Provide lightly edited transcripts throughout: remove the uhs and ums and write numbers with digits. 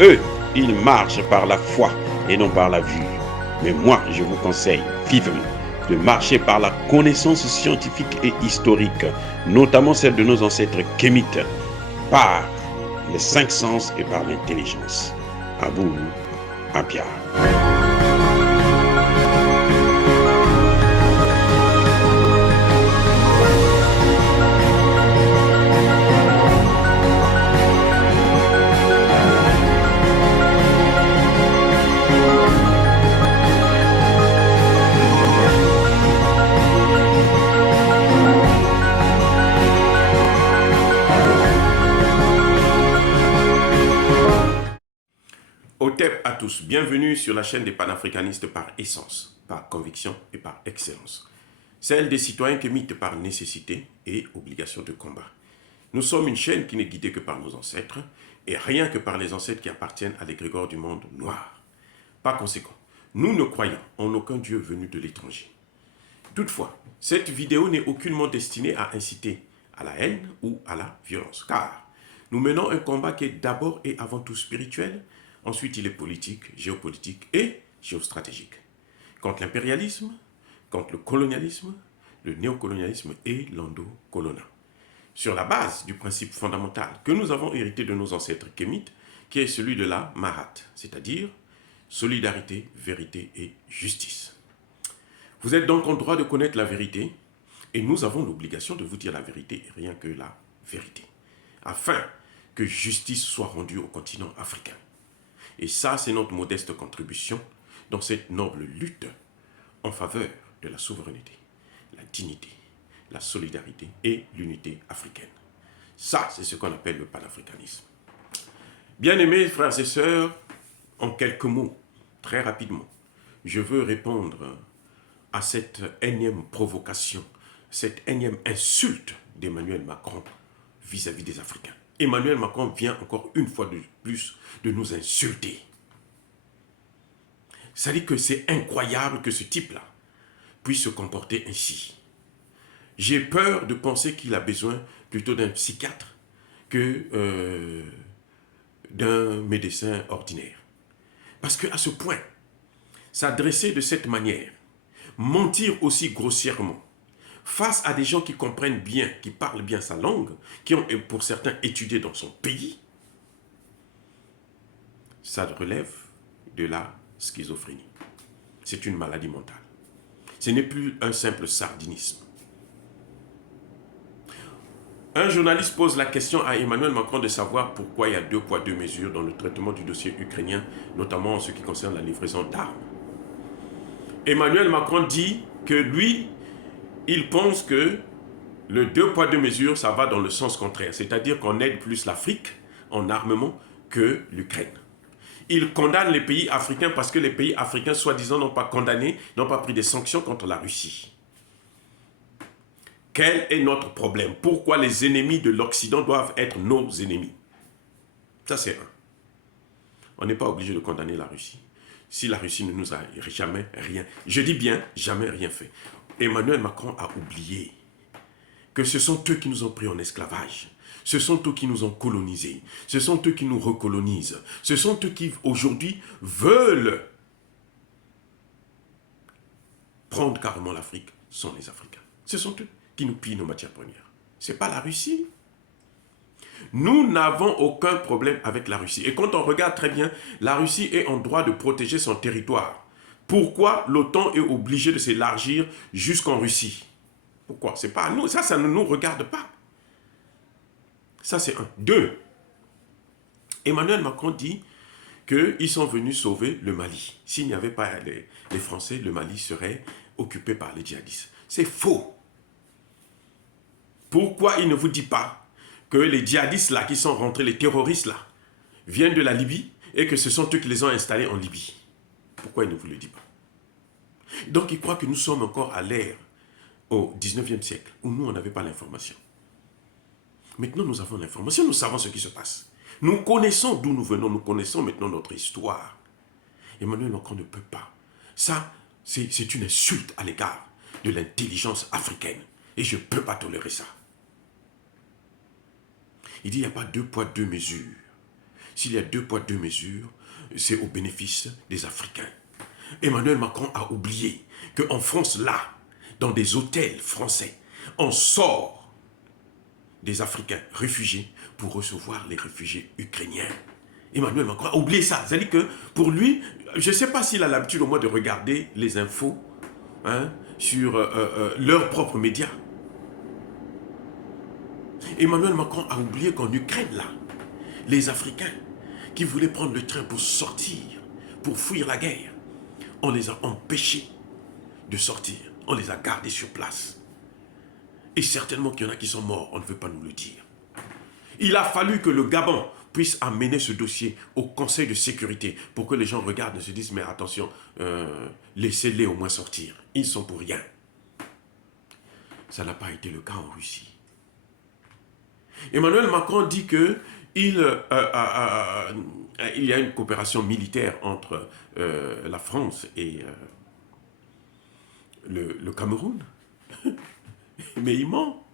Eux, ils marchent par la foi et non par la vue. Mais moi, je vous conseille vivement de marcher par la connaissance scientifique et historique, notamment celle de nos ancêtres kémites, par les cinq sens et par l'intelligence. Abou Apia. Otep à tous, bienvenue sur la chaîne des panafricanistes par essence, par conviction et par excellence. Celle des citoyens kémites par nécessité et obligation de combat. Nous sommes une chaîne qui n'est guidée que par nos ancêtres et rien que par les ancêtres qui appartiennent à l'égrégore du monde noir. Par conséquent, nous ne croyons en aucun dieu venu de l'étranger. Toutefois, cette vidéo n'est aucunement destinée à inciter à la haine ou à la violence, car nous menons un combat qui est d'abord et avant tout spirituel. Ensuite, il est politique, géopolitique et géostratégique. Contre l'impérialisme, contre le colonialisme, le néocolonialisme et l'endocolonat. Sur la base du principe fondamental que nous avons hérité de nos ancêtres kémites, qui est celui de la Mahat, c'est-à-dire solidarité, vérité et justice. Vous êtes donc en droit de connaître la vérité et nous avons l'obligation de vous dire la vérité et rien que la vérité, afin que justice soit rendue au continent africain. Et ça, c'est notre modeste contribution dans cette noble lutte en faveur de la souveraineté, la dignité, la solidarité et l'unité africaine. Ça, c'est ce qu'on appelle le panafricanisme. Bien-aimés frères et sœurs, en quelques mots, très rapidement, je veux répondre à cette énième provocation, cette énième insulte d'Emmanuel Macron vis-à-vis des Africains. Emmanuel Macron vient encore une fois de plus de nous insulter. C'est-à-dire que c'est incroyable que ce type-là puisse se comporter ainsi. J'ai peur de penser qu'il a besoin plutôt d'un psychiatre que d'un médecin ordinaire. Parce qu'à ce point, s'adresser de cette manière, mentir aussi grossièrement, face à des gens qui comprennent bien, qui parlent bien sa langue, qui ont pour certains étudié dans son pays, ça relève de la schizophrénie. C'est une maladie mentale. Ce n'est plus un simple sardinisme. Un journaliste pose la question à Emmanuel Macron de savoir pourquoi il y a 2 poids 2 mesures dans le traitement du dossier ukrainien, notamment en ce qui concerne la livraison d'armes. Emmanuel Macron dit que lui, il pense que le 2 poids 2 mesures, ça va dans le sens contraire. C'est-à-dire qu'on aide plus l'Afrique en armement que l'Ukraine. Il condamne les pays africains parce que les pays africains, soi-disant, n'ont pas condamné, n'ont pas pris des sanctions contre la Russie. Quel est notre problème? Pourquoi les ennemis de l'Occident doivent être nos ennemis? Ça, c'est un. On n'est pas obligé de condamner la Russie. Si la Russie ne nous a jamais rien, je dis bien, jamais rien fait. Emmanuel Macron a oublié que ce sont eux qui nous ont pris en esclavage. Ce sont eux qui nous ont colonisés. Ce sont eux qui nous recolonisent. Ce sont eux qui, aujourd'hui, veulent prendre carrément l'Afrique, sont les Africains. Ce sont eux qui nous pillent nos matières premières. Ce n'est pas la Russie. Nous n'avons aucun problème avec la Russie. Et quand on regarde très bien, la Russie est en droit de protéger son territoire. Pourquoi l'OTAN est obligée de s'élargir jusqu'en Russie? Pourquoi? C'est pas à nous. Ça ne nous regarde pas. Ça, c'est un. 2. Emmanuel Macron dit qu'ils sont venus sauver le Mali. S'il n'y avait pas les Français, le Mali serait occupé par les djihadistes. C'est faux. Pourquoi il ne vous dit pas que les djihadistes là qui sont rentrés, les terroristes là, viennent de la Libye et que ce sont eux qui les ont installés en Libye? Pourquoi il ne vous le dit pas? Donc il croit que nous sommes encore à l'ère au 19e siècle où nous on n'avait pas l'information. Maintenant nous avons l'information, nous savons ce qui se passe. Nous connaissons d'où nous venons, nous connaissons maintenant notre histoire. Emmanuel Macron ne peut pas. Ça, c'est une insulte à l'égard de l'intelligence africaine. Et je ne peux pas tolérer ça. Il dit, il n'y a pas 2 poids, 2 mesures. s'il y a 2 poids, 2 mesures, c'est au bénéfice des Africains. Emmanuel Macron a oublié qu'en France, là, dans des hôtels français, on sort des Africains réfugiés pour recevoir les réfugiés ukrainiens. Emmanuel Macron a oublié ça. C'est-à-dire que pour lui, je ne sais pas s'il a l'habitude au moins de regarder les infos sur leurs propres médias. Emmanuel Macron a oublié qu'en Ukraine, là, les Africains qui voulaient prendre le train pour sortir, pour fuir la guerre, on les a empêchés de sortir. On les a gardés sur place. Et certainement qu'il y en a qui sont morts, on ne veut pas nous le dire. Il a fallu que le Gabon puisse amener ce dossier au Conseil de sécurité pour que les gens regardent et se disent, mais attention, laissez-les au moins sortir. Ils sont pour rien. Ça n'a pas été le cas en Russie. Emmanuel Macron dit qu'il y a une coopération militaire entre la France et le Cameroun. Mais il ment.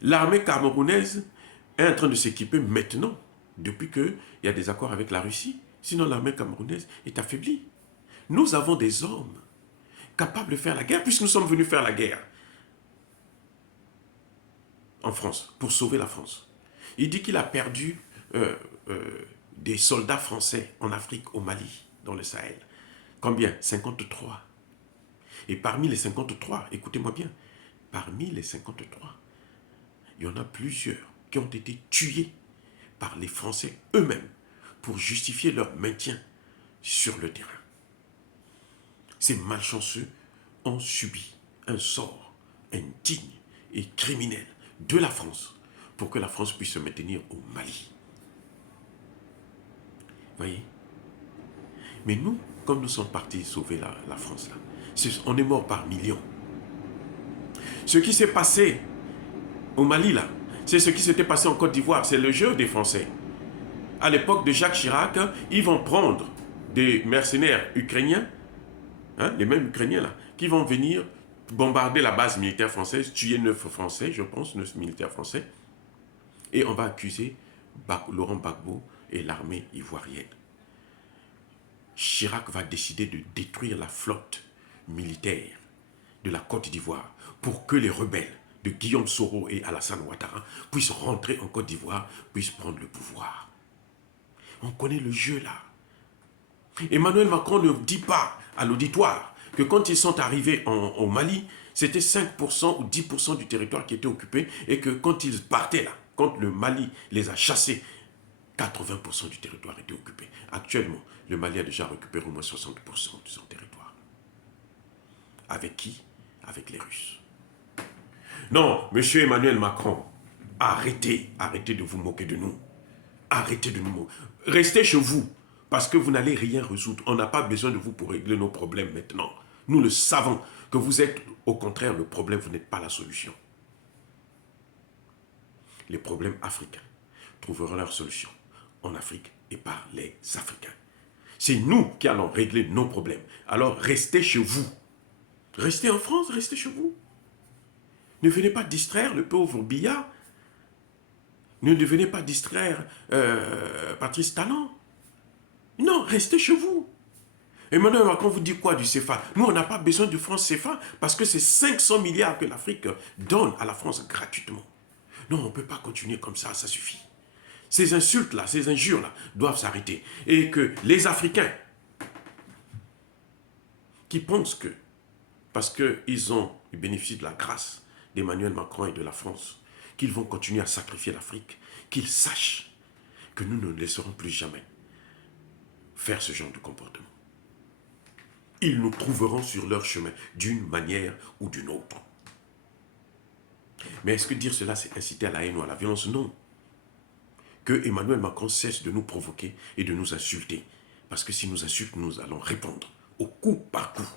L'armée camerounaise est en train de s'équiper maintenant, depuis qu'il y a des accords avec la Russie. Sinon, l'armée camerounaise est affaiblie. Nous avons des hommes capables de faire la guerre, puisque nous sommes venus faire la guerre en France, pour sauver la France. Il dit qu'il a perdu des soldats français en Afrique, au Mali, dans le Sahel. Combien? 53. Et parmi les 53, écoutez-moi bien, parmi les 53, il y en a plusieurs qui ont été tués par les Français eux-mêmes pour justifier leur maintien sur le terrain. Ces malchanceux ont subi un sort indigne et criminel de la France pour que la France puisse se maintenir au Mali. Voyez? Mais nous, comme nous sommes partis sauver la France, là, on est mort par millions. Ce qui s'est passé au Mali, là, c'est ce qui s'était passé en Côte d'Ivoire. C'est le jeu des Français. À l'époque de Jacques Chirac, ils vont prendre des mercenaires ukrainiens, les mêmes Ukrainiens, là, qui vont venir bombarder la base militaire française, tuer 9 Français, je pense, 9 militaires français. Et on va accuser Laurent Gbagbo et l'armée ivoirienne. Chirac va décider de détruire la flotte militaire de la Côte d'Ivoire pour que les rebelles de Guillaume Soro et Alassane Ouattara puissent rentrer en Côte d'Ivoire, puissent prendre le pouvoir. On connaît le jeu là. Emmanuel Macron ne dit pas à l'auditoire que quand ils sont arrivés au Mali, c'était 5% ou 10% du territoire qui était occupé et que quand ils partaient là, quand le Mali les a chassés, 80% du territoire était occupé. Actuellement, le Mali a déjà récupéré au moins 60% de son territoire. Avec qui? Avec les Russes. Non, monsieur Emmanuel Macron, arrêtez de vous moquer de nous. Arrêtez de nous moquer. Restez chez vous, parce que vous n'allez rien résoudre. On n'a pas besoin de vous pour régler nos problèmes maintenant. Nous le savons, que vous êtes au contraire le problème, vous n'êtes pas la solution. Les problèmes africains trouveront leur solution en Afrique et par les Africains. C'est nous qui allons régler nos problèmes. Alors restez chez vous. Restez en France, restez chez vous. Ne venez pas distraire le pauvre Biya. Ne venez pas distraire Patrice Talon. Non, restez chez vous. Emmanuel Macron vous dit quoi du CFA? Nous, on n'a pas besoin du franc CFA parce que c'est 500 milliards que l'Afrique donne à la France gratuitement. Non, on ne peut pas continuer comme ça suffit. Ces insultes-là, ces injures-là doivent s'arrêter. Et que les Africains qui pensent que, parce qu'ils bénéficient de la grâce d'Emmanuel Macron et de la France, qu'ils vont continuer à sacrifier l'Afrique, qu'ils sachent que nous ne laisserons plus jamais faire ce genre de comportement. Ils nous trouveront sur leur chemin d'une manière ou d'une autre. Mais est-ce que dire cela, c'est inciter à la haine ou à la violence? Non. Que Emmanuel Macron cesse de nous provoquer et de nous insulter. Parce que s'il nous insulte, nous allons répondre au coup par coup.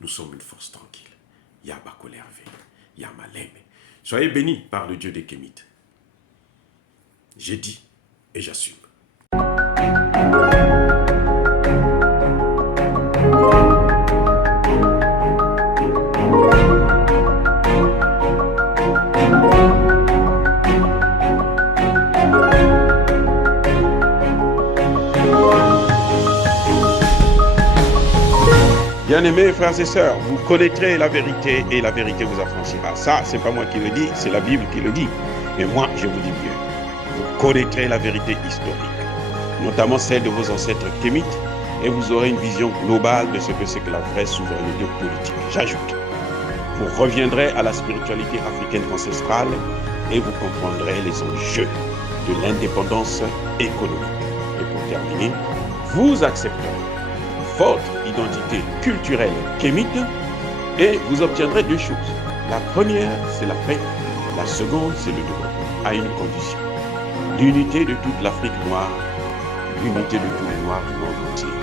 Nous sommes une force tranquille. Yabakole Hervé, Yamaleme. Soyez bénis par le Dieu des Kémites. J'ai dit et j'assume. Bien-aimés frères et sœurs, vous connaîtrez la vérité et la vérité vous affranchira. Ça, c'est pas moi qui le dis, c'est la Bible qui le dit. Mais moi, je vous dis mieux. Vous connaîtrez la vérité historique, notamment celle de vos ancêtres kémites, et vous aurez une vision globale de ce que c'est que la vraie souveraineté politique. J'ajoute, vous reviendrez à la spiritualité africaine ancestrale et vous comprendrez les enjeux de l'indépendance économique. Et pour terminer, vous accepterez votre identité culturelle kémite et vous obtiendrez deux choses. La première, c'est la paix. La seconde, c'est le développement, à une condition. L'unité de toute l'Afrique noire, l'unité de tous les Noirs du monde entier.